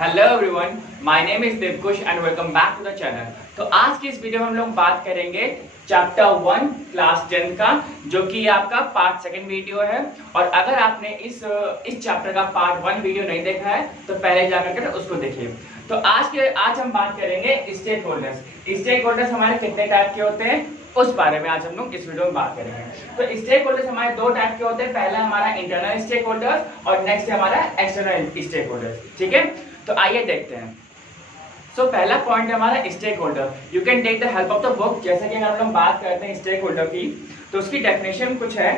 Hello everyone, my name is Devkush and welcome back to the channel. तो आज की इस वीडियो में हम लोग बात करेंगे चैप्टर 1 क्लास 10 का, जो कि आपका पार्ट सेकंड वीडियो है। और अगर आपने इस चैप्टर का पार्ट 1 वीडियो नहीं देखा है तो पहले जाकर के उसको देखिए। तो आज हम बात करेंगे स्टेक होल्डर्स। स्टेक होल्डर्स हमारे कितने टाइप के होते हैं उस बारे में आज हम लोग इस वीडियो में बात करेंगे। तो स्टेक होल्डर्स हमारे दो टाइप के होते हैं। पहला हमारा इंटरनल स्टेक होल्डर्स और नेक्स्ट है हमारा एक्सटर्नल स्टेक होल्डर्स। ठीक है, तो आइए देखते हैं। पहला पॉइंट है हमारा stakeholder. You can take the help of the book. जैसे कि अगर हम बात करते हैं स्टेक होल्डर की, तो उसकी डेफिनेशन कुछ है।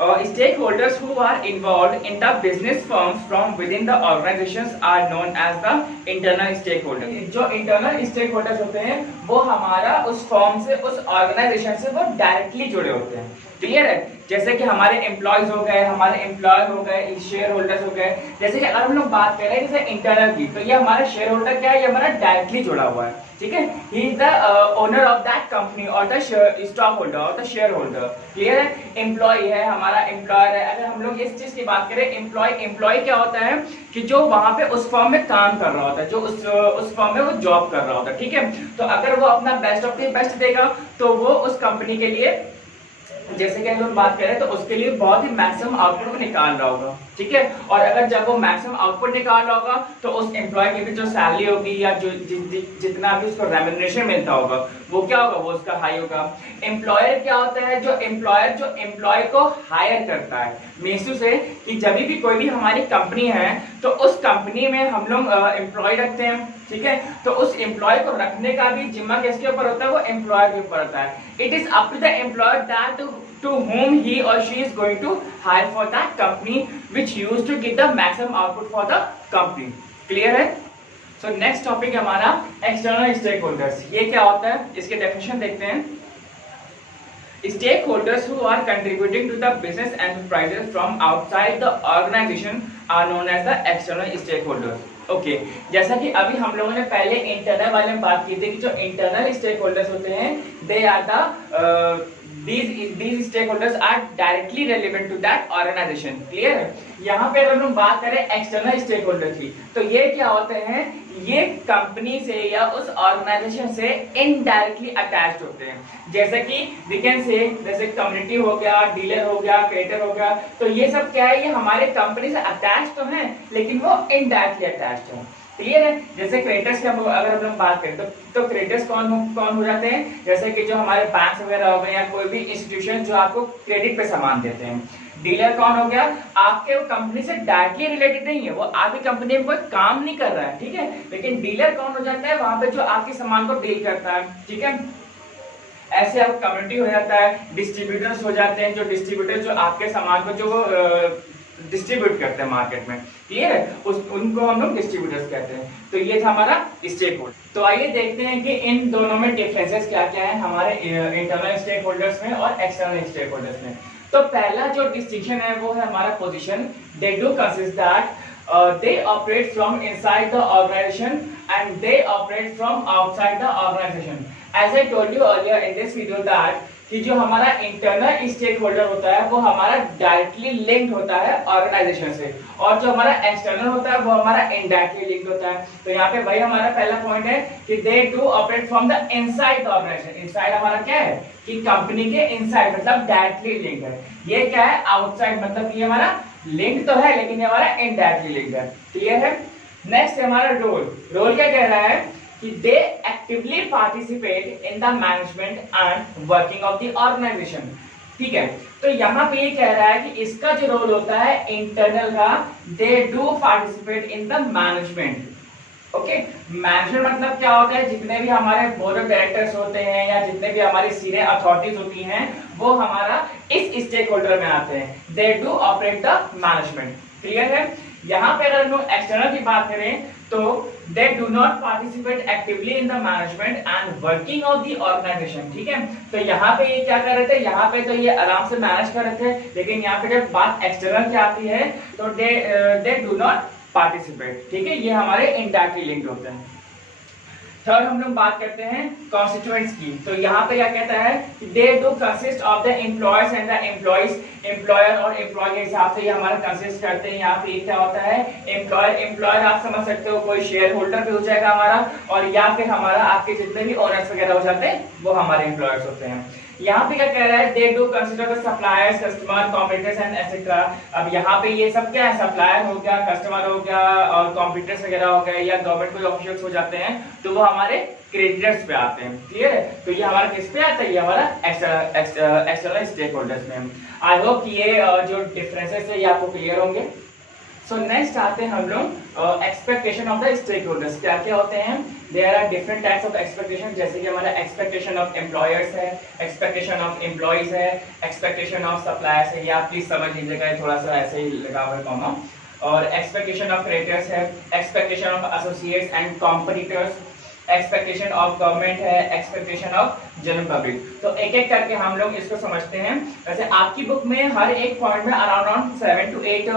Stakeholders who are involved in the business firms from within the organisations are known as the internal stakeholder. जो इंटरनल स्टेक होल्डर्स होते हैं वो हमारा उस फर्म से, उस ऑर्गेनाइजेशन से वो डायरेक्टली जुड़े होते हैं। क्लियर है? जैसे कि हमारे एम्प्लॉयज हो गए, हमारे एम्प्लॉयर हो गए, शेयर होल्डर्स हो गए। जैसे कि अगर हम लोग बात कर रहे हैं जैसे इंटरनल की, तो ये हमारा शेयर होल्डर क्या है, ये हमारा डायरेक्टली जुड़ा हुआ है। ठीक है, he is the owner of that company और द स्टॉक होल्डर और द शेयर होल्डर। क्लियर है? एम्प्लॉय है, हमारा एम्प्लॉयर है। अगर हम लोग इस चीज की बात करें, एम्प्लॉय क्या होता है कि जो वहां पे उस फर्म में काम कर रहा होता है, जो उस फर्म में वो जॉब कर रहा होता है। ठीक है, तो अगर वो अपना बेस्ट ऑफ द बेस्ट देगा तो वो उस कंपनी के लिए, जैसे कि हम लोग बात करें, तो उसके लिए बहुत ही मैक्सिमम आउटपुट निकाल रहा होगा। ठीक है, और अगर जब वो मैक्सिमम आउटपुट निकाल रहा होगा तो उस एम्प्लॉय की भी जो सैलरी होगी या जो जितना भी उसको रेम्यूनरेशन मिलता होगा वो क्या होगा, वो उसका हाई होगा। एम्प्लॉयर क्या होता है? जो एम्प्लॉय को हायर करता है। मीन्स से कि जब भी कोई भी हमारी कंपनी है तो उस कंपनी में हम लोग एम्प्लॉय रखते हैं। ठीक है, तो उस एम्प्लॉय को रखने का भी जिम्मा किसके ऊपर होता है? वो एम्प्लॉयर के ऊपर होता है। It is up to the employer that to whom he or she is going to hire for that company which used to give the maximum output for the company. Clear है? So next topic है हमारा external stakeholders। ये क्या होता है, इसके definition देखते हैं। Stakeholders who are contributing to the business enterprises from outside the organization are known as the external stakeholders. Okay, जैसा कि अभी हम लोगों ने पहले इंटरनल वाले में बात की थी कि जो इंटरनल स्टेक होल्डर्स होते हैं they are the these stakeholders are directly relevant to that organization. Clear है? यहाँ पे अगर हम बात करें एक्सटर्नल स्टेक होल्डर की, तो ये क्या होते हैं? ये कंपनी से या उस ऑर्गेनाइजेशन से इनडायरेक्टली अटैच्ड होते हैं। जैसे कि वी कैन से, जैसे कम्युनिटी हो गया, डीलर हो गया, क्रेडिटर हो गया, तो ये सब क्या है, ये हमारे कंपनी से अटैच तो हैं लेकिन वो इनडायरेक्टली अटैच्ड हैं। क्लियर है? जैसे क्रेडिटर्स की अगर हम लोग बात करें तो क्रेडिटर्स कौन हो जाते हैं? जैसे कि जो हमारे बैंक वगैरह हो गए या कोई भी इंस्टीट्यूशन जो आपको क्रेडिट पे सामान देते हैं। डीलर कौन हो गया? आपके वो कंपनी से डायरेक्टली रिलेटेड नहीं है, वो आपकी कंपनी में कोई काम नहीं कर रहा है। ठीक है, लेकिन डीलर कौन हो जाता है? वहां पे जो आपके सामान को डील करता है। ठीक है, ऐसे आप कम्युनिटी हो जाता है, डिस्ट्रीब्यूटर्स हो जाते हैं, जो डिस्ट्रीब्यूटर जो आपके सामान को जो डिस्ट्रीब्यूट करते हैं मार्केट में। क्लियर है? उनको हम लोग डिस्ट्रीब्यूटर्स कहते हैं। तो ये था हमारा स्टेक होल्डर। तो आइए देखते हैं कि इन दोनों में डिफरेंसेस क्या क्या है हमारे इंटरनल स्टेक होल्डर्स में और एक्सटर्नल स्टेक होल्डर्स में। तो पहला जो डिस्टिंक्शन है वो है हमारा position. They do consist that they operate from inside the organization and they operate from outside the organization. As I told you earlier in this video that कि जो हमारा इंटरनल स्टेक होल्डर होता है वो हमारा डायरेक्टली लिंक्ड होता है organisation से, और जो हमारा एक्सटर्नल होता है वो हमारा इनडायरेक्टली लिंक्ड होता है। तो यहाँ पे वही हमारा पहला पॉइंट है कि they do operate from the inside the organisation. Inside हमारा क्या है कि कंपनी के इनसाइड, मतलब डायरेक्टली लिंक है। ये क्या है? आउटसाइड, मतलब ये हमारा लिंक तो है लेकिन ये हमारा इनडायरेक्टली लिंक है। क्लियर है? नेक्स्ट है हमारा रोल क्या कह रहा है कि they actively participate in the management and working of the organisation. ठीक है, तो यहाँ पे ये कह रहा है कि इसका जो रोल होता है इंटरनल का, they do participate in the management. Okay, management मतलब क्या होता है? जितने भी हमारे बोर्ड ऑफ डायरेक्टर्स होते हैं या जितने भी हमारी सीनियर अथॉरिटीज होती हैं वो हमारा इस स्टेक होल्डर में आते हैं। दे do operate the management. Clear है? यहाँ पे अगर हम लोग एक्सटर्नल की बात करें तो they do not participate actively in the management and working of the organization. ठीक है, तो यहाँ पे ये क्या कर रहे थे? यहाँ पे तो ये आराम से मैनेज कर रहे थे, लेकिन यहाँ पे जब बात एक्सटर्नल की आती है तो they do not participate. ठीक है, ये हमारे इनडायरेक्टली लिंक्ड होते हैं। थर्ड हम लोग बात करते हैं कॉन्स्टिट्यूएंट्स की। तो यहाँ पे क्या कहता है कि they do consist of the employers and the employees, employer और एम्प्लॉय के हिसाब से ये हमारा कंसिस्ट करते हैं। यहाँ पे ये क्या होता है एम्प्लॉयर, एम्प्लॉयर आप समझ सकते हो कोई शेयर होल्डर भी हो जाएगा हमारा, और या फिर हमारा आपके जितने भी ओनर्स वगैरह हो जाते हैं वो हमारे एम्प्लॉयर्स होते हैं। यहाँ पे क्या कह रहा है they do consider the suppliers, customer, competitors and etcetera. अब यहाँ पे ये सब क्या है, सप्लायर हो गया, कस्टमर हो गया और कॉम्पिटिटर्स वगैरह हो गए, या गवर्नमेंट कोई ऑफिशियल्स हो जाते हैं तो वो हमारे क्रेडिटर्स पे आते हैं। क्लियर है? तो ये हमारा किस पे आता है, ये हमारा एक्सटर्नल स्टेक होल्डर्स में। आई होप कि ये जो डिफरेंसेस है ये आपको क्लियर होंगे। सो नेक्स्ट आते हैं हम लोग expectation of the stakeholders. क्या क्या होते हैं, there are different types of expectation, जैसे कि हमारा एक्सपेक्टेशन ऑफ एम्प्लॉयर्स है, एक्सपेक्टेशन ऑफ एम्प्लॉइज है, एक्सपेक्टेशन ऑफ सप्लायर्स है, ये आप प्लीज समझ लीजिएगा, थोड़ा सा ऐसे ही लगा हुआ है कॉमा। और एक्सपेक्टेशन ऑफ क्रेडिटर्स है, expectation of associates and competitors, expectation of government है, एक्सपेक्टेशन ऑफ जनरल पब्लिक। तो एक एक करके हम लोग इसको समझते हैं। वैसे आपकी बुक में हर एक पॉइंट में अराउंड 7 to 8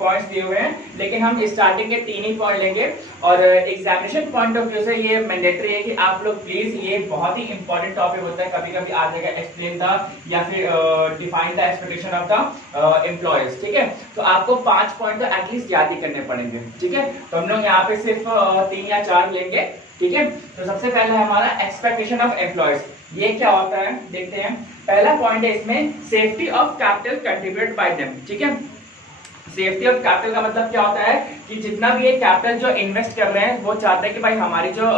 पॉइंट्स दिए हुए हैं, लेकिन हम स्टार्टिंग के 3 ही पॉइंट लेंगे। और एग्जामिनेशन पॉइंट ऑफ व्यू से ये मैंडेटरी है कि आप लोग प्लीज, ये बहुत ही इंपॉर्टेंट टॉपिक होता है, कभी कभी आ जाएगा एक्सप्लेन द या फिर define the expectation of the employers. ठीक है, तो आपको 5 पॉइंट तो एटलीस्ट याद ही करने पड़ेंगे। ठीक है, तो हम लोग यहाँ पे सिर्फ 3 या 4 लेंगे। ठीक है, तो सबसे पहला है हमारा एक्सपेक्टेशन ऑफ एम्प्लॉयर्स। ये क्या होता है देखते हैं। पहला पॉइंट है इसमें safety of capital contributed bye them. ठीक है, सेफ्टी ऑफ कैपिटल का मतलब क्या होता है कि जितना भी ये कैपिटल जो इन्वेस्ट कर रहे हैं वो चाहते हैं कि भाई हमारी जो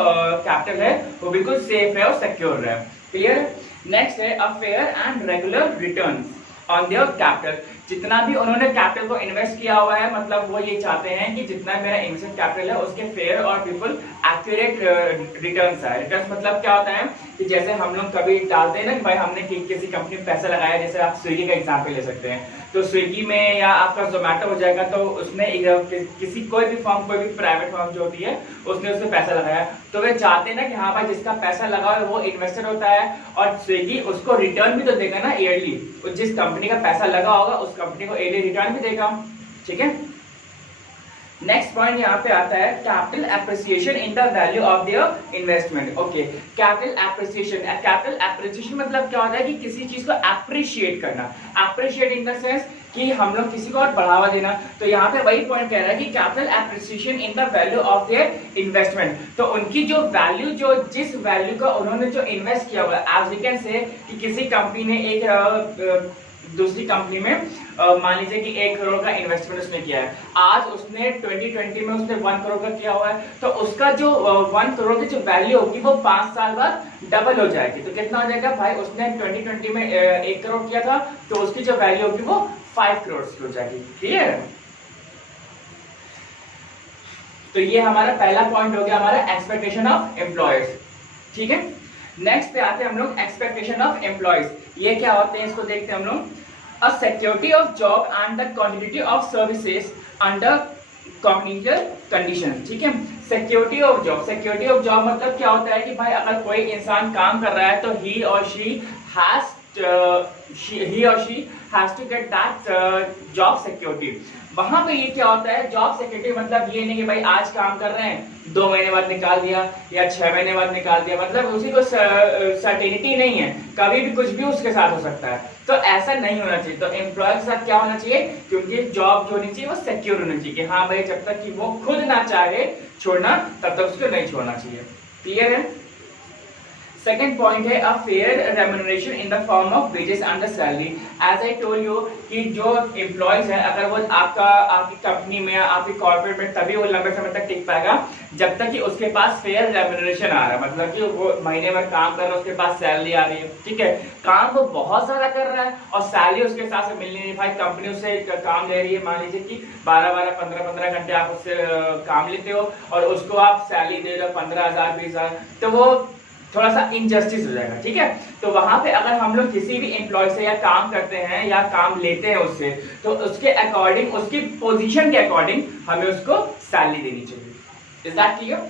कैपिटल है वो बिल्कुल सेफ है और सिक्योर रहे। क्लियर? नेक्स्ट है a fair and regular returns on their capital. जितना भी उन्होंने कैपिटल को इन्वेस्ट किया हुआ है, मतलब वो ये चाहते हैं कि जितना मेरा इन्वेस्टेड कैपिटल है उसके फेयर और बिल्कुल एक्यूरेट रिटर्न्स है। रिटर्न्स मतलब क्या होता है कि जैसे हम लोग कभी डालते हैं ना कि भाई हमने किसी कंपनी में पैसा लगाया, जैसे आप स्विगी का एग्जांपल ले सकते हैं, तो स्विगी में या आपका जोमेटो हो जाएगा, तो उसमें किसी कोई भी फर्म, कोई भी प्राइवेट फर्म जो होती है उसने उसमें पैसा लगाया, तो वे चाहते हैं ना कि हाँ भाई जिसका पैसा लगा है वो इन्वेस्टेड होता है, और स्विगी उसको रिटर्न भी तो देगा ना ईयरली, जिस कंपनी का पैसा लगा होगा उस कंपनी को ईयरली रिटर्न भी देगा। ठीक है, नेक्स्ट पॉइंट यहाँ पे आता है capital appreciation in the value of their investment. Okay, capital appreciation, capital appreciation मतलब क्या होता है कि किसी चीज को एप्रिशिएट करना, एप्रिशिएट इन द सेंस कि हम लोग किसी को और बढ़ावा देना। तो यहाँ पे वही पॉइंट कह रहा है कि capital appreciation in the value of their investment. तो उनकी जो वैल्यू, जो जिस वैल्यू का उन्होंने जो इन्वेस्ट किया हुआ है, एज वी कैन से कि किसी कंपनी ने एक दूसरी कंपनी में मान लीजिए कि 1 करोड़ का इन्वेस्टमेंट उसने किया है, आज उसने 2020 में उसने 1 करोड़ का किया हुआ है, तो उसका जो 1 करोड़ की जो वैल्यू होगी वो 5 साल बाद डबल हो जाएगी। तो कितना हो जाएगा भाई, उसने 2020 में 1 करोड़ किया था, तो उसकी जो वैल्यू होगी वो 5 करोड़ की हो जाएगी। क्लियर? तो ये हमारा पहला पॉइंट हो गया हमारा एक्सपेक्टेशन ऑफ एम्प्लॉयर्स। ठीक है, नेक्स्ट पे आते हैं हम लोग एक्सपेक्टेशन ऑफ एम्प्लॉयज। ये क्या होते हैं इसको देखते हैं हम लोग। A security of job and the quantity of services under contingent condition. ठीक है, security of job, security of job मतलब क्या होता है कि भाई अगर कोई इंसान काम कर रहा है तो ही और she has to get that job security. वहां पे ये क्या होता है, जॉब सिक्योरिटी मतलब ये नहीं कि भाई आज काम कर रहे हैं 2 महीने बाद निकाल दिया या 6 महीने बाद निकाल दिया, मतलब उसी को सर्टेनिटी नहीं है, कभी भी कुछ भी उसके साथ हो सकता है। तो ऐसा नहीं होना चाहिए। तो एम्प्लॉय के साथ क्या होना चाहिए कि उनकी जॉब जो होनी चाहिए वो सिक्योर होनी चाहिए कि हाँ भाई जब तक कि वो खुद ना चाहे छोड़ना तब तक उसको नहीं छोड़ना चाहिए। क्लियर है? सेकेंड पॉइंट है a fair remuneration in the form of wages and the salary. As I told you कि जो एम्प्लॉयज है अगर वो आपकी कंपनी में, आपकी कॉर्पोरेट में, तभी वो लंबे समय तक टिक पाएगा जब तक कि उसके पास फेयर रेम्यूनरेशन आ रहा है, मतलब कि वो महीने में काम कर रहा है, उसके पास सैलरी आ रही है। ठीक है, काम वो बहुत सारा कर रहा है और सैलरी उसके हिसाब से मिल नहीं रही। भाई कंपनी उससे काम ले रही है, मान लीजिए कि 12-12, 15-15 घंटे आप उससे काम लेते हो और उसको आप सैलरी दे रहे हो 15,000, 20,000, तो वो थोड़ा सा इनजस्टिस हो जाएगा। ठीक है, तो वहां पे अगर हम लोग किसी भी एम्प्लॉय से या काम करते हैं या काम लेते हैं उससे, तो उसके अकॉर्डिंग, उसकी पोजीशन के अकॉर्डिंग हमें उसको सैलरी देनी चाहिए। Is that clear?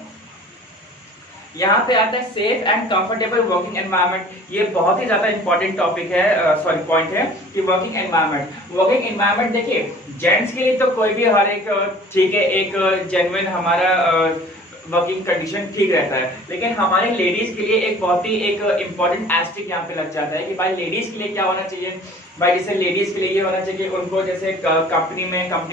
यहाँ पे आता है safe and comfortable working environment. ये बहुत ही ज्यादा इंपॉर्टेंट टॉपिक है, सॉरी पॉइंट है कि वर्किंग एनवायरनमेंट। वर्किंग एनवायरनमेंट देखिए जेंट्स के लिए तो कोई भी हर एक ठीक है, एक जेन्युइन हमारा वर्किंग कंडीशन ठीक रहता है। लेकिन हमारे लेडीज के लिए एक बहुत ही एक इम्पोर्टेंट एस्टिक यहाँ पे लग जाता है कि भाई लेडीज के लिए क्या होना चाहिए। भाई जैसे लेडीज के लिए ये होना चाहिए कि उनको जैसे कंपनी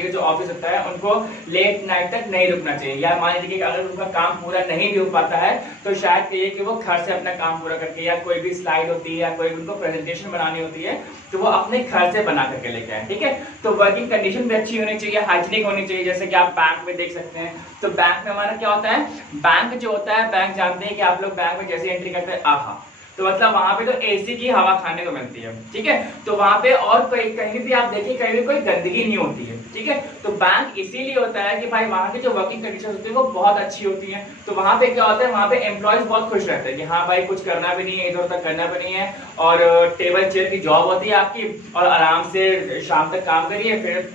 का जो ऑफिस होता है उनको लेट नाइट तक नहीं रुकना चाहिए, या मान लीजिए कि अगर उनका काम पूरा नहीं भी हो पाता है तो शायद ये कि वो घर से अपना काम पूरा करके, या कोई भी स्लाइड होती है या कोई भी उनको प्रेजेंटेशन बनानी होती है तो वो अपने घर से बना करके लेके आए। ठीक है, तो वर्किंग कंडीशन भी अच्छी होनी चाहिए, हाइजीनिक होनी चाहिए। जैसे कि आप बैंक में देख सकते हैं, तो बैंक में हमारा क्या होता है, बैंक जो होता है, बैंक जानते हैं कि आप लोग बैंक में जैसे एंट्री करते हैं आहा, तो मतलब वहां पे तो एसी की हवा खाने को मिलती है। ठीक है, तो वहां पे और कहीं भी आप देखिए कहीं भी कोई गंदगी नहीं होती है। ठीक है, तो बैंक इसीलिए होता है कि भाई वहां की जो वर्किंग कंडीशन होती है वो बहुत अच्छी होती है। तो वहां पे क्या होता है, वहां पे एम्प्लॉयज बहुत खुश रहते हैं कि हाँ भाई कुछ करना भी नहीं है, इधर उधर करना भी नहीं है, और टेबल चेयर की जॉब होती है आपकी, और आराम से शाम तक काम करिए, फिर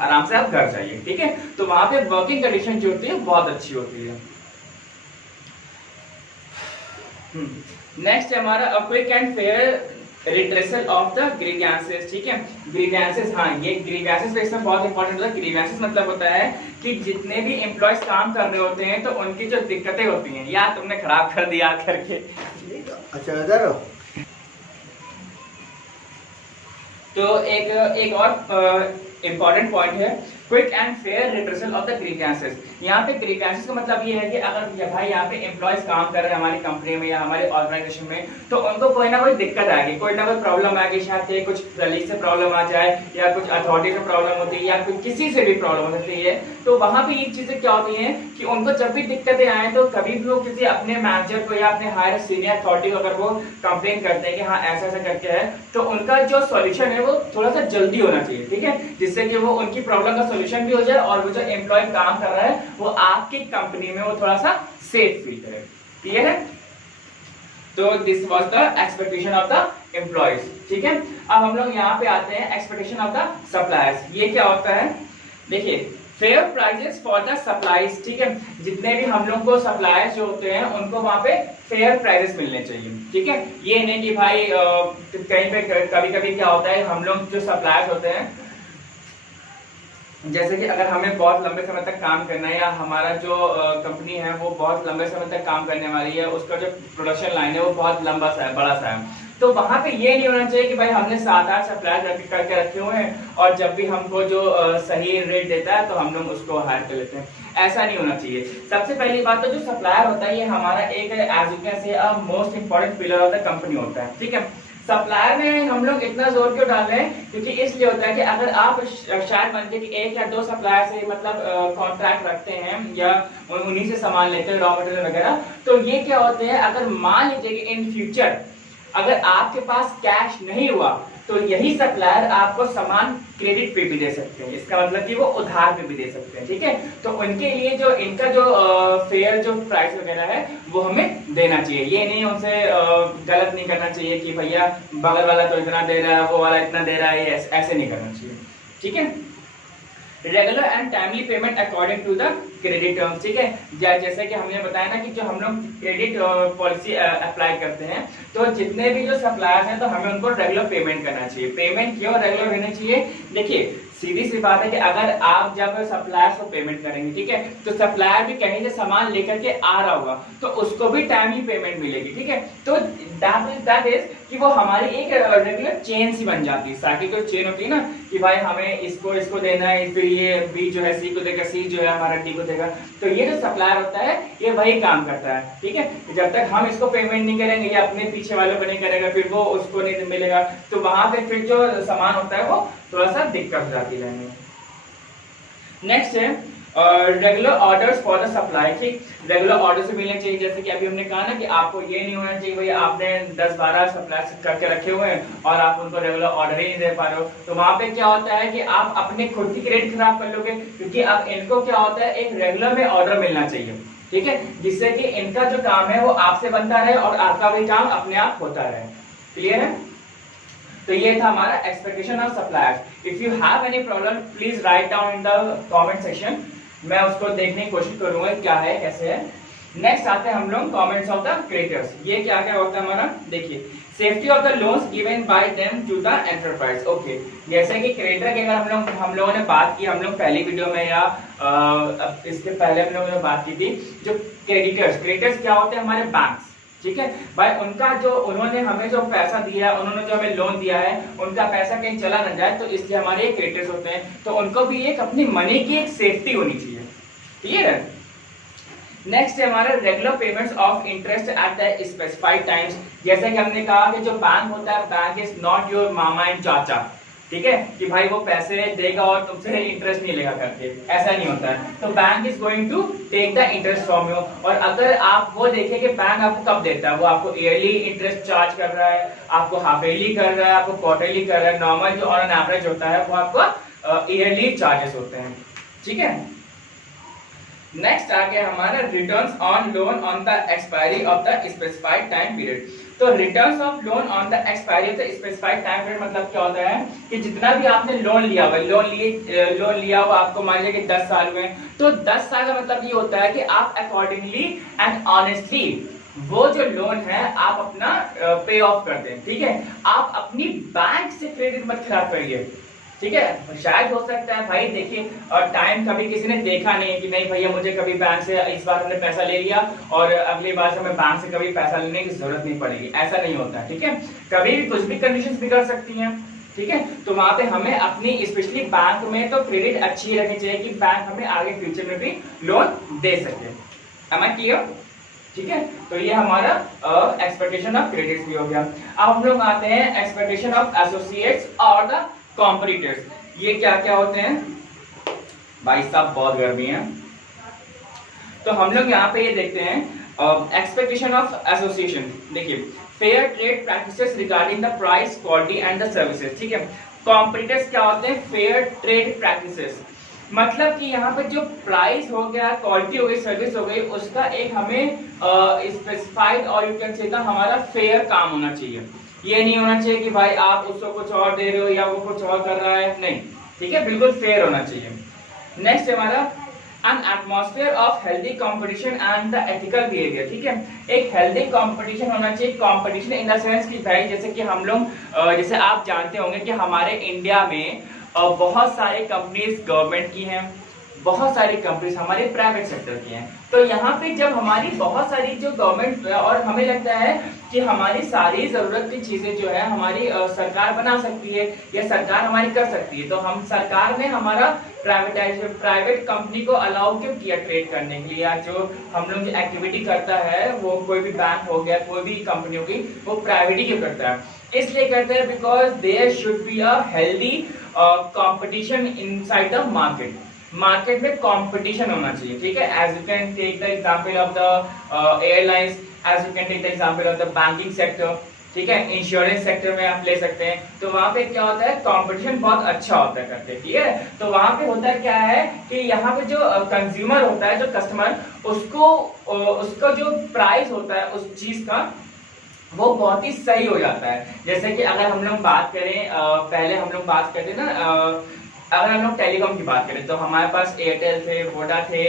आराम से आप घर जाइए। ठीक है, तो वहां पे वर्किंग कंडीशन जो होती है बहुत अच्छी होती है। नेक्स्ट है हमारा quick and fair redressal of the grievances. ठीक है, ग्रीवेंसेस, हाँ ये ग्रीवेंसेस इसमें बहुत इंपॉर्टेंट होता है। ग्रीवेंसेस मतलब होता है कि जितने भी एम्प्लॉयज काम कर रहे होते हैं तो उनकी जो दिक्कतें होती हैं, या तुमने खराब कर दिया करके, अच्छा इधर तो एक और इम्पॉर्टेंट पॉइंट है quick and fair redressal of the grievances. यहाँ पे ग्रीवेंसेस का मतलब ये है कि अगर भाई यहाँ पे एम्प्लॉयज काम कर रहे हैं हमारी कंपनी में या हमारे ऑर्गेनाइजेशन में, तो उनको कोई ना कोई दिक्कत आएगी, कोई ना कोई प्रॉब्लम आएगी, शायद कुछ रलीज से प्रॉब्लम आ जाए, या कुछ अथॉरिटी से प्रॉब्लम होती है, या कुछ किसी से भी प्रॉब्लम हो सकती है। तो वहां पे ये चीजें क्या होती है कि उनको जब भी दिक्कतें आए तो कभी भी वो किसी अपने मैनेजर को या अपने हायर सीनियर अथॉरिटी को अगर वो कंप्लेन करते हैं कि हाँ ऐसा ऐसा करके है, तो उनका जो सॉल्यूशन है वो थोड़ा सा जल्दी होना चाहिए। ठीक है, जिससे कि वो उनकी प्रॉब्लम का सॉल्यूशन भी हो जाए, और वो जो एम्प्लॉय काम कर रहा है वो आपकी कंपनी में वो थोड़ा सा सेफ फील करे। क्लियर है, तो this was the expectation of the employees. ठीक है, अब हम लोग यहाँ पे आते हैं एक्सपेक्टेशन ऑफ द सप्लायर्स। ये क्या होता है, देखिए fair prices for the supplies. ठीक है, जितने भी हम लोग को सप्लायर्स जो होते हैं उनको वहां पे फेयर प्राइजेस मिलने चाहिए। ठीक है, ये नहीं कि भाई कहीं पे कभी कभी क्या होता है, हम लोग जो सप्लायर्स होते हैं, जैसे कि अगर हमें बहुत लंबे समय तक काम करना है, या हमारा जो कंपनी है वो बहुत लंबे समय तक काम करने वाली है, उसका जो प्रोडक्शन लाइन है वो बहुत लंबा सा है, बड़ा सा है, तो वहां पे ये नहीं होना चाहिए कि भाई हमने 7-8 सप्लायर करके रखे हुए हैं और जब भी हमको जो सही रेट देता है तो हम लोग उसको हायर कर लेते हैं। ऐसा नहीं होना चाहिए। सबसे पहली बात तो जो सप्लायर होता है ये हमारा एक as you can say most important pillar of the company होता है। ठीक है, सप्लायर में हम लोग इतना जोर क्यों डाल रहे हैं, क्योंकि इसलिए होता है कि अगर आप शायद मानते कि 1 या 2 सप्लायर से मतलब कॉन्ट्रैक्ट रखते हैं या उन्हीं से सामान लेते हैं, रॉ मटेरियल वगैरह, तो ये क्या होते हैं, अगर मान लीजिए कि इन फ्यूचर अगर आपके पास कैश नहीं हुआ तो यही सप्लायर आपको सामान क्रेडिट पे भी दे सकते हैं। इसका मतलब कि वो उधार पे भी दे सकते हैं। ठीक है, तो उनके लिए जो इनका जो फेयर जो प्राइस वगैरह है वो हमें देना चाहिए। ये नहीं उनसे गलत नहीं करना चाहिए कि भैया बगल वाला तो इतना दे रहा है, वो वाला इतना दे रहा है, ऐसे नहीं करना चाहिए। ठीक है, regular and timely payment according to the credit terms. ठीक है, जैसे कि हमने बताया ना कि जो हम लोग क्रेडिट पॉलिसी अप्लाई करते हैं, तो जितने भी जो सप्लायर्स हैं तो हमें उनको रेगुलर पेमेंट करना चाहिए। पेमेंट क्यों रेगुलर होनी चाहिए, देखिए सीधी सी बात है कि अगर आप जब सप्लायर्स को पेमेंट करेंगे, ठीक है, तो सप्लायर भी कहीं से सामान लेकर के आ रहा होगा तो उसको भी टाइमली पेमेंट मिलेगी। ठीक है, तो दैट इज कि वो हमारी एक रेगुलर चेन सी बन जाती है। साइकिल चेन होती है ना कि भाई हमें इसको देना है, फिर ये बी जो है सी को देगा, सी जो है हमारा डी को देगा। तो ये जो सप्लायर होता है ये वही काम करता है। ठीक है, जब तक हम इसको पेमेंट नहीं करेंगे या अपने पीछे वालों को नहीं करेगा, फिर वो उसको नहीं मिलेगा, तो वहां पे फिर जो सामान होता है वो थोड़ा सा दिक्कत हो जाती है। नेक्स्ट है regular orders for the supply. ठीक, रेगुलर ऑर्डर्स मिलने चाहिए। जैसे कि अभी हमने कहा ना कि आपको ये नहीं होना चाहिए भाई आपने 10-12 सप्लाई करके रखे हुए हैं और आप उनको रेगुलर ऑर्डर ही नहीं दे पा रहे हो, तो वहां पे क्या होता है कि आप अपने खुद की क्रेडिट खराब कर लोगे, क्योंकि अब इनको क्या होता है एक रेगुलर में ऑर्डर मिलना चाहिए। ठीक है, जिससे कि इनका जो काम है वो आपसे बनता रहे और आपका भी काम अपने आप होता रहे। क्लियर है, तो ये था हमारा expectation of suppliers. If you have any problem please write down in the comment section, मैं उसको देखने की कोशिश करूंगा क्या है कैसे है। नेक्स्ट आते हैं हम लोग कमेंट्स ऑफ द क्रेडिटर्स। ये क्या क्या होता है हमारा, देखिए safety of the loans given by them to the enterprise. Okay, जैसे कि क्रेडिटर की अगर हम लोगों ने बात की, हम लोग पहली वीडियो में या इसके पहले हम लोगों ने बात की थी, जो क्रेडिटर्स क्या होते हैं हमारे बैंक्स, ठीक है भाई। उनका जो उन्होंने हमें जो पैसा दिया है, उन्होंने जो हमें लोन दिया है, उनका पैसा कहीं चला न जाए, तो इसलिए हमारे क्रेडिटर्स होते हैं। तो उनको भी एक अपनी मनी की एक सेफ्टी होनी चाहिए, क्लियर है। नेक्स्ट है हमारा regular payments of interest at the specified times. जैसे कि हमने कहा कि जो बैंक होता है, bank is not your mama and चाचा, ठीक है, कि भाई वो पैसे देगा और तुमसे इंटरेस्ट नहीं लेगा करके, ऐसा नहीं होता है। तो bank is going to take the interest from you. और अगर आप वो देखें कि बैंक आपको कब देता है, वो आपको ईयरली इंटरेस्ट चार्ज कर रहा है, आपको हाफ ईयरली कर रहा है, आपको क्वार्टरली कर रहा है, नॉर्मल जो ऑन एन एवरेज होता है वो आपको ईयरली चार्जेस होते हैं, ठीक है। नेक्स्ट आ गया हमारा returns on loan on the expiry of the specified time period. तो returns of loan on the expiry of the specified time period मतलब क्या होता है कि जितना भी आपने लोन लिया हुआ, लोन लिया हुआ आपको मान लीजिए कि 10 साल में, तो 10 साल का मतलब ये होता है कि आप अकॉर्डिंगली एंड ऑनेस्टली वो जो लोन है आप अपना पे ऑफ कर दें, ठीक है। आप अपनी बैंक से क्रेडिट मत खराब करिए, ठीक है। शायद हो सकता है भाई देखिए, और टाइम कभी किसी ने देखा नहीं कि नहीं भैया मुझे कभी बैंक से इस बार हमने पैसा ले लिया और अगली बार से हमें बैंक से कभी पैसा लेने की जरूरत नहीं पड़ेगी, ऐसा नहीं होता है, ठीक है। कभी भी कुछ भी कंडीशंस बिगड़ सकती हैं, ठीक है। तो वहां पे हमें अपनी स्पेशली बैंक में तो क्रेडिट अच्छी रखनी चाहिए कि बैंक हमें आगे फ्यूचर में भी लोन दे सके। Am I clear? ठीक है, तो ये हमारा एक्सपेक्टेशन ऑफ क्रेडिट भी हो गया। अब हम लोग आते हैं एक्सपेक्टेशन ऑफ एसोसिएट्स और द कॉम्पिटिटर्स। ये क्या क्या होते हैं भाई साहब, बहुत गर्मी है, तो हम लोग यहाँ पे ये देखते हैं एक्सपेक्टेशन ऑफ एसोसिएशन। देखिए fair trade practices regarding the price, quality and the services, ठीक है। कॉम्पिटिटर्स क्या होते हैं, फेयर ट्रेड प्रैक्टिसेस, मतलब कि यहाँ पे जो प्राइस हो गया, क्वालिटी हो गई, सर्विस हो गई, उसका एक हमें स्पेसिफाइड और यू कैन से हमारा फेयर काम होना चाहिए। ये नहीं होना चाहिए कि भाई आप उसको कुछ और दे रहे हो या वो कुछ और कर रहा है, नहीं, ठीक है, बिल्कुल फेयर होना चाहिए। नेक्स्ट हमारा N atmosphere of healthy competition and the ethical behaviour, ठीक है। एक हेल्दी कंपटीशन होना चाहिए, कंपटीशन इन द सेंस कि भाई जैसे कि हम लोग जैसे आप जानते होंगे कि हमारे इंडिया में बहुत सारी कंपनीज गवर्नमेंट की हैं, बहुत सारी कंपनीज हमारे प्राइवेट सेक्टर की हैं। तो यहाँ पे जब हमारी बहुत सारी जो गवर्नमेंट, और हमें लगता है कि हमारी सारी जरूरत की चीजें जो है हमारी सरकार बना सकती है या सरकार हमारी कर सकती है, तो हम सरकार ने हमारा प्राइवेट कंपनी को अलाउ क्यों किया ट्रेड करने के लिए, या जो हम लोग जो एक्टिविटी करता है वो कोई भी बैंक हो गया, कोई भी कंपनी होगी, वो प्राइवेट ही क्यों करता है, इसलिए करते हैं because there should be a healthy competition inside the market. Market में कंपटीशन होना चाहिए, ठीक है। As you can take the example of the airlines, as you can take the example of the banking sector, ठीक है, insurance sector में आप ले सकते हैं। तो वहां पे क्या होता है, कंपटीशन बहुत अच्छा होता है करते, ठीक है। तो वहां पे होता है क्या है कि यहाँ पे जो कंज्यूमर होता है, जो कस्टमर, उसको जो प्राइस होता है उस चीज का, वो बहुत ही सही हो जाता है। जैसे कि अगर हम लोग बात करें, पहले हम लोग बात करते ना, अगर हम लोग टेलीकॉम की बात करें तो हमारे पास एयरटेल थे, वोडा थे,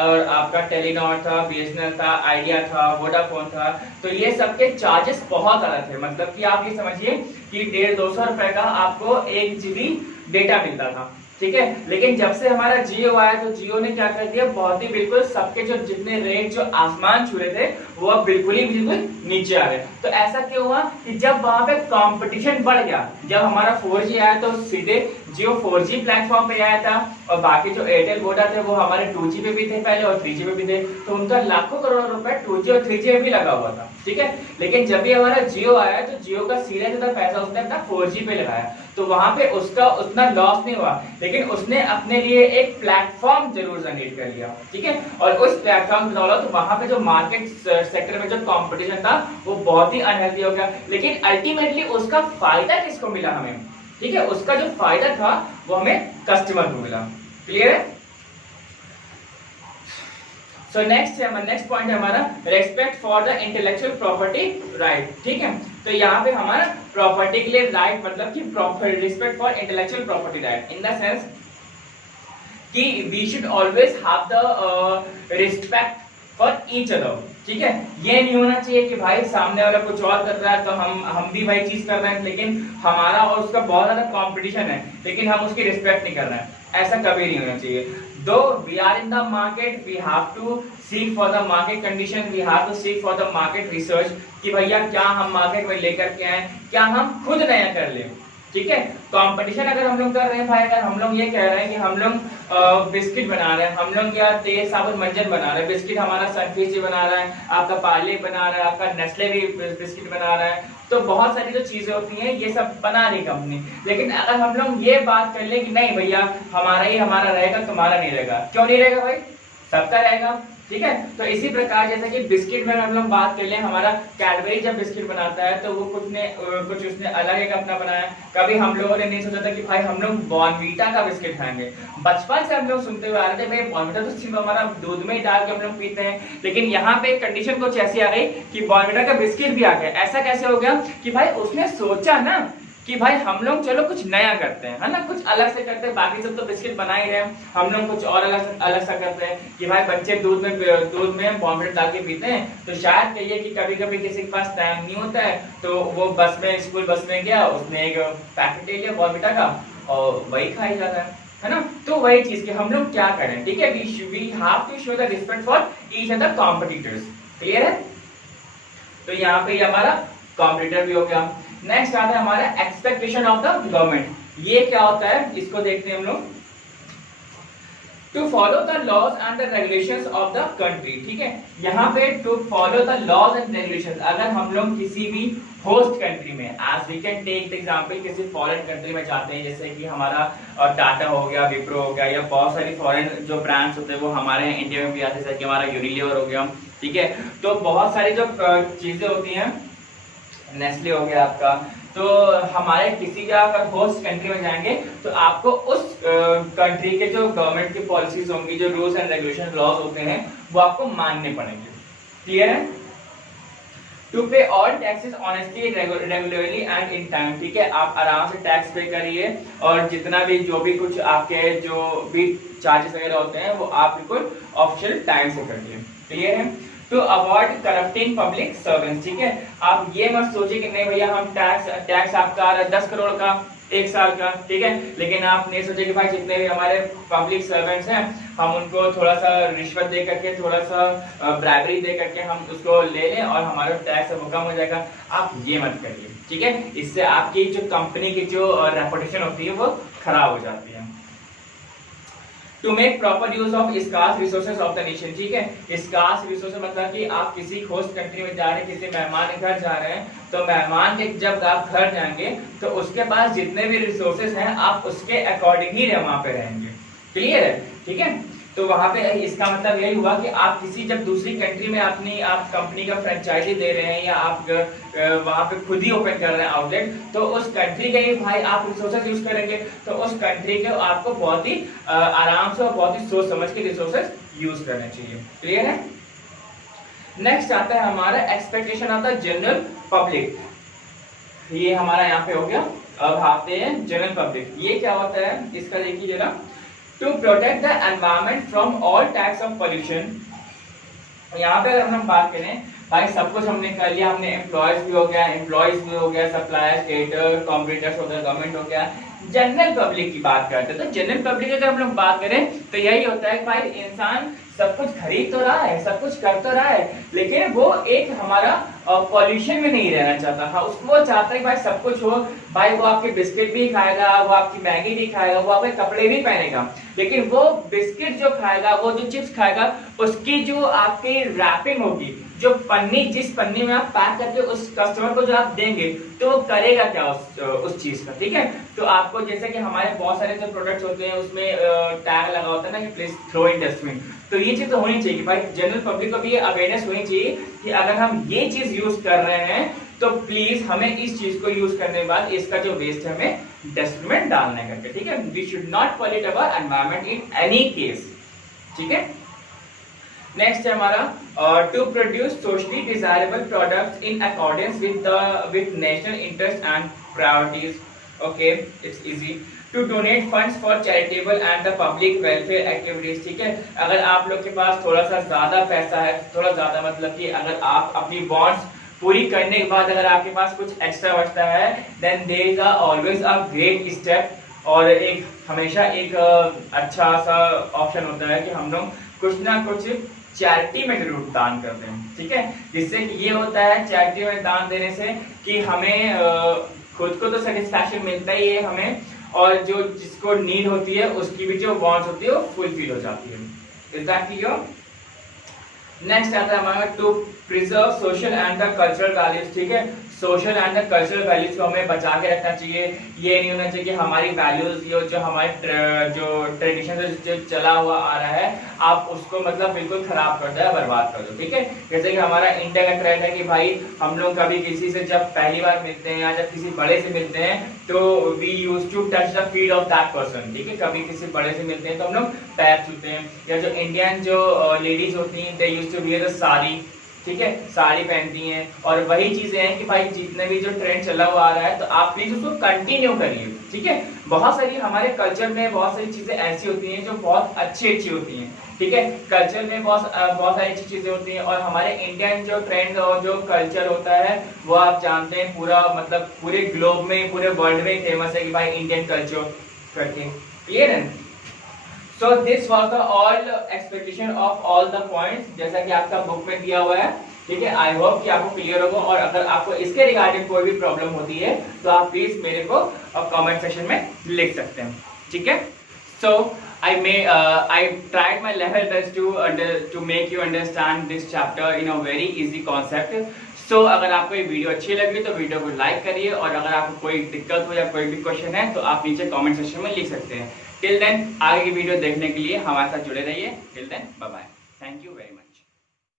और आपका टेलीनॉर था, बीएसएनएल था, आइडिया था, वोडाफोन था। तो ये सबके चार्जेस बहुत ज्यादा थे, मतलब कि आप ये समझिए कि 150-200 रुपए का आपको 1 GB डेटा मिलता था, ठीक है। लेकिन जब से हमारा जियो आया तो जियो ने क्या कर दिया, बहुत ही बिल्कुल सबके जो जितने रेट जो आसमान छू रहे थे वो अब बिल्कुल नीचे आ गए। तो ऐसा क्यों हुआ कि जब वहां पे कंपटीशन बढ़ गया, जब हमारा 4G आया तो सीधे जियो 4G प्लेटफॉर्म पे आया था, और बाकी जो एयरटेल वोडा थे वो हमारे 2G पे भी थे पहले और 3G पे भी थे, तो उनका लाखों करोड़ रुपए 2G और 3G में भी लगा हुआ था, ठीक है। लेकिन जब भी हमारा जियो आया तो जियो का सीधा पैसा उसने अपना 4G पे लगाया, तो वहां पे उसका उतना लॉस नहीं हुआ, लेकिन उसने अपने लिए एक प्लेटफॉर्म जरूर जनरेट कर लिया, ठीक है। और उस प्लेटफॉर्म की दौलत वहां पे जो मार्केट सेक्टर में जो कंपटीशन था वो बहुत ही अनहेल्दी हो गया, लेकिन अल्टीमेटली उसका फायदा किसको मिला, हमें, ठीक है। उसका जो फायदा था वो हमें कस्टमर को मिला, क्लियर है। सो नेक्स्ट पॉइंट है हमारा respect for the intellectual property right, ठीक है। तो यहाँ पे हमारा प्रॉपर्टी के लिए राइट मतलब कि respect for intellectual property right in the sense कि we should always have the respect for each other, ठीक है। ये नहीं होना चाहिए कि भाई सामने वाला कुछ और कर रहा है तो हम भी भाई चीज कर रहे हैं, लेकिन हमारा और उसका बहुत ज्यादा कंपटीशन है लेकिन हम उसकी रिस्पेक्ट नहीं कर रहे हैं, ऐसा कभी नहीं होना चाहिए। Though we are in the market, we have to seek for the market condition, we have to seek for the market research, कि भैया क्या हम मार्केट में लेकर के आए, क्या हम खुद नया कर ले, ठीक है। कंपटीशन अगर हम लोग कर रहे हैं भाई, अगर हम लोग ये कह रहे हैं कि हम लोग बिस्किट बना रहे हैं, हम लोग या तेल साबुन मंजन बना रहे हैं, बिस्किट हमारा सनफिश बना रहा है, आपका पार्ले बना रहा है, आपका नेस्ले भी बिस्किट बना रहा है, तो बहुत सारी जो चीजें होती हैं ये सब बना रही कंपनी। लेकिन अगर हम लोग ये बात कर ले कि नहीं भैया हमारा ही हमारा रहेगा, तुम्हारा नहीं रहेगा, क्यों नहीं रहेगा भाई, सबका रहेगा, ठीक है। तो इसी प्रकार जैसे कि बिस्किट में हम लोग बात कर ले, हमारा कैडबरी जब बिस्किट बनाता है तो वो कुछ उसने अलग एक अपना बनाया। कभी हम लोगों ने नहीं सोचा था कि भाई हम लोग बॉर्नवीटा का बिस्किट खाएंगे, बचपन से हम लोग सुनते हुए आ रहे थे भाई बॉर्नवीटा तो सिर्फ हमारा दूध में ही डाल के हम लोग पीते हैं, लेकिन यहाँ पे कंडीशन कुछ ऐसी आ गई कि बॉर्नवीटा का बिस्किट भी आ गया। ऐसा कैसे हो गया कि भाई उसने सोचा ना कि भाई हम लोग चलो कुछ नया करते हैं, है ना, कुछ अलग से करते हैं, बाकी सब तो बिस्किट बना ही रहे हैं, हम लोग कुछ और अलग सा करते हैं कि भाई बच्चे दूध में बॉर्नवीटा डाल के पीते हैं, तो शायद कहिए कि कभी कभी किसी के पास टाइम नहीं होता है तो वो बस में स्कूल बस में गया, उसने एक पैकेट ले लिया बॉर्नवीटा का और वही खाई जाता है ना। तो वही चीज कि हम लोग क्या करें, ठीक है, we have to show the respect for each other competitors, clear है। तो यहाँ पे हमारा कॉम्पिटिटर भी हो गया। नेक्स्ट आता है हमारा एक्सपेक्टेशन ऑफ द गवर्नमेंट। ये क्या होता है इसको देखते हैं हम लोग। To follow the laws and the regulations of the country, ठीक है। यहाँ पे to follow the laws and regulations, अगर हम लोग किसी भी होस्ट कंट्री में, as we can take the example, किसी फॉरेन कंट्री में जाते हैं, जैसे कि हमारा टाटा हो गया, विप्रो हो गया, या बहुत सारी फॉरेन जो ब्रांड्स होते हैं वो हमारे इंडिया में भी आते हैं, जैसे कि हमारा यूनिलीवर हो गया, ठीक है। तो बहुत सारी जो चीजें होती हैं, नेस्ले हो गया आपका, तो हमारे किसी का अगर होस्ट कंट्री में जाएंगे तो आपको उस कंट्री के जो गवर्नमेंट की पॉलिसीज होंगी, जो रूल्स एंड रेगुलेशन लॉज होते हैं वो आपको मानने पड़ेंगे, क्लियर है। टू पे all taxes honestly regularly and in time, ठीक है। आप आराम से टैक्स पे करिए और जितना भी जो भी कुछ आपके जो भी चार्जेस वगैरह होते हैं वो आप बिल्कुल ऑफिशियल टाइम से करिए, क्लियर है। To avoid corrupting public servants, ठीक है। आप ये मत सोचिए कि नहीं भैया हम टैक्स आपका आ रहा है 10 करोड़ का एक साल का, ठीक है, लेकिन आप नहीं सोचे कि भाई जितने भी हमारे पब्लिक सर्वेंट्स हैं हम उनको थोड़ा सा रिश्वत दे करके, थोड़ा सा ब्राइबरी दे करके हम उसको ले लें और हमारा टैक्स वो कम हो जाएगा। आप ये मत करिए, ठीक है। इससे आपकी जो कंपनी की जो रेपुटेशन होती है वो खराब हो जाती है। To make proper use of scarce resources of the nation, ठीक है। स्कार्स रिसोर्सेज मतलब कि आप किसी होस्ट कंट्री में जा रहे हैं, किसी मेहमान के घर जा रहे हैं, तो मेहमान के जब आप घर जाएंगे तो उसके पास जितने भी रिसोर्सेज हैं आप उसके अकॉर्डिंग ही वहां पे रहेंगे, क्लियर है, ठीक है। तो वहां पे इसका मतलब यही हुआ कि आप किसी जब दूसरी कंट्री में आप कंपनी का फ्रेंचाइजी दे रहे हैं या आप वहां पे खुद ही ओपन कर रहे हैं आउटलेट, तो उस कंट्री के ही भाई आप रिसोर्सेज यूज करेंगे, तो उस कंट्री के आपको बहुत ही आराम से और बहुत ही सोच समझ के रिसोर्सेज यूज करने चाहिए, क्लियर है। नेक्स्ट आता है हमारा expectation of the general public, ये हमारा यहाँ पे हो गया। अब आते हैं जनरल पब्लिक, ये क्या होता है इसका देखिए जरा। To protect the environment from all types of pollution, यहाँ पे अगर हम बात करें भाई सब कुछ हमने कर लिया, हमने एम्प्लॉयज भी हो गया, सप्लायर्स, ट्रेडर, कॉम्पिटिटर्स हो गया, गवर्नमेंट हो गया, जनरल पब्लिक की बात करते हैं। तो जनरल पब्लिक अगर हम लोग बात करें तो यही होता है भाई इंसान सब कुछ खरीद तो रहा है, सब कुछ कर तो रहा है, लेकिन वो एक हमारा पॉल्यूशन में नहीं रहना चाहता। हाँ, उसको वो चाहता है भाई सब कुछ हो, भाई वो आपके बिस्किट भी खाएगा, वो आपकी मैगी भी खाएगा, वो आपके कपड़े भी पहनेगा, लेकिन वो बिस्किट जो खाएगा, वो जो चिप्स खाएगा, उसकी जो आपकी रैपिंग होगी, जो पन्नी, जिस पन्नी में आप पैक करके उस कस्टमर को जो आप देंगे, तो वो करेगा क्या उस चीज का, ठीक है। तो आपको जैसे कि हमारे बहुत सारे जो प्रोडक्ट्स होते हैं उसमें टैग लगा होता है ना कि प्लीज थ्रो इन डस्टबिन, तो ये चीज तो होनी चाहिए कि भाई जनरल पब्लिक को भी अवेयरनेस होनी चाहिए कि अगर हम ये चीज यूज कर रहे हैं तो प्लीज हमें इस चीज को यूज करने के बाद इसका जो वेस्ट है हमें डस्टबिन में डालना करके, ठीक है। We should not pollute our environment in any case, ठीक है। नेक्स्ट है हमारा to produce socially desirable products in accordance with national interest and priorities, okay it's easy. To donate funds for charitable and the public welfare activities. ठीक है, अगर आप लोग के पास थोड़ा सा ज्यादा पैसा है, थोड़ा ज्यादा मतलब कि अगर आप अपनी बॉन्ड्स पूरी करने के बाद अगर आपके पास कुछ एक्स्ट्रा बचता है, then there is always a great step, और एक हमेशा एक अच्छा सा ऑप्शन होता है कि हम लोग कुछ ना कुछ चैरिटी में जरूर दान करते हैं। ठीक है, जिससे कि ये होता है चैरिटी में दान देने से कि हमें खुद को तो सेटिस्फैक्शन मिलता ही है हमें, और जो जिसको नीड होती है उसकी भी जो वांट्स होती है वो फुलफिल हो जाती है। Is that clear? नेक्स्ट आता है हमारा to preserve social and the cultural values. ठीक है, social and the cultural values को हमें बचा के रखना चाहिए। ये नहीं होना चाहिए कि हमारी वैल्यूज जो हमारे जो ट्रेडिशन जो चला हुआ आ रहा है आप उसको मतलब बिल्कुल खराब कर दो, बर्बाद कर दो। ठीक है, जैसे कि हमारा इंडिया का ट्रेंड है कि भाई हम लोग कभी किसी से जब पहली बार मिलते हैं या जब किसी बड़े से मिलते हैं तो we use to touch the feet of that person. ठीक है, कभी किसी बड़े से मिलते हैं तो हम लोग पैर छूते हैं, या जो इंडियन जो लेडीज होती हैं they use to wear the sari. ठीक है, साड़ी पहनती हैं, और वही चीजें हैं कि भाई जितने भी जो ट्रेंड चला हुआ आ रहा है तो आप प्लीज उसको कंटिन्यू करिए। ठीक है, बहुत सारी हमारे कल्चर में बहुत सारी चीजें ऐसी होती हैं जो बहुत अच्छी होती हैं। ठीक है, कल्चर में बहुत सारी अच्छी चीजें होती हैं, और हमारे इंडियन जो ट्रेंड और जो कल्चर होता है वो आप जानते हैं पूरा मतलब पूरे ग्लोब में पूरे वर्ल्ड में फेमस है कि भाई इंडियन कल्चर करके। क्लियर है? So this was the all expectation of all the points जैसा कि आपका बुक में दिया हुआ है। ठीक है, आई होप कि आपको क्लियर होगा, और अगर आपको इसके रिगार्डिंग कोई भी प्रॉब्लम होती है तो आप प्लीज मेरे को कमेंट सेक्शन में लिख सकते हैं। ठीक है, सो I tried my level best to make you understand this chapter in a very easy concept. So अगर आपको ये वीडियो अच्छी लगी तो वीडियो को लाइक करिए, और अगर आपको कोई दिक्कत हो या कोई भी क्वेश्चन है तो आप नीचे कमेंट सेक्शन में लिख सकते हैं। टिल देन आगे की वीडियो देखने के लिए हमारे साथ जुड़े रहिए। Till then bye bye, thank you very much.